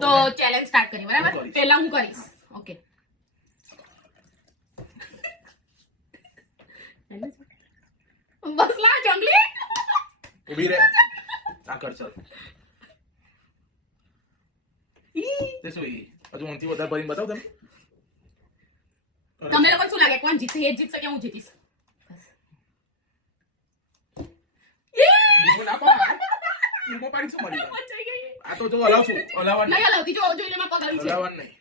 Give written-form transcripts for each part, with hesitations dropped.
તો challenge start કરીએ બરાબર પહેલા હું કરીશ ઓકે બસ લા જંગલી ઊભી રહે આ કર ચાલ તે શું હજુ અંતિ વધારે ભરીને બતાવ તમે તમને લોકો શું લાગે કોણ જીતશે એ જીતશે કે હું જીતીશ ના પાડી શું મળી આ તો જો હલાવ છું હલાવવાનું નહીં હલાવતી જો જોઈને માં પગ આવી છે હલાવવાનું નહીં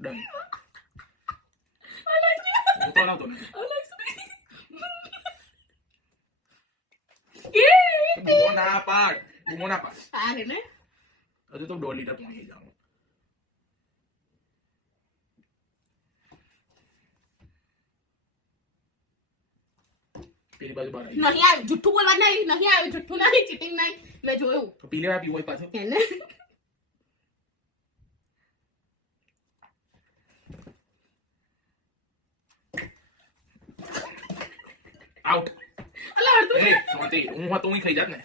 ડન હું તો હલાવતો નહીં બૂમો ના પાડ આ રે ને હજુ તો 2 લીટર પાણી જાવ પેલી બાજુ બહાર આવી નહીં આવ્યું જુઠ્ઠું બોલવા નહીં આવ્યું જુઠ્ઠું નહીં ચીટિંગ નહીં મેં જોયું તો પી લેવા પીવો પાછો એને આઉટ અલા અડધું એ સોતી હું તો હું ખાઈ જાત ને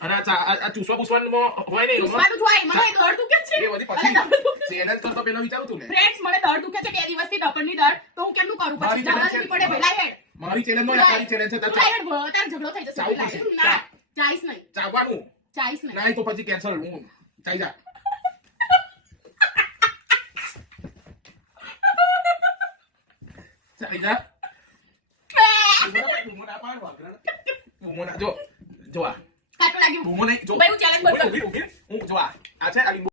અને આ ચૂસવા પૂસવાનું હોય ને ચૂસવાનું હોય મને દર્દ દુખે છે એ બધી પછી ચેલેન્જ કરતો પેલા વિચારું તું ને ફ્રેન્ડ્સ મને દર્દ દુખે છે 2 દિવસથી ડપણની દર્દ તો હું કેમનું કરું પછી જવા જ પડે ભેલા હેડ મારી ચેલેન્જ નો તારી ચેલેન્જ છે તાર ઝઘડો થઈ જશે ભેલા હેડ ના ચાઈસ નહીં ચાવવાનું ચાઈસ નહીં નહીં તો પછી કેન્સલ હું ચાઈ જા ચાઈ જા બૂમો ના જો આ કાટો લાગ્યું બૂમો નહીં જો ભાઈ હું ચેલેન્જ બોલું હું જો આ છે આ લીંબુ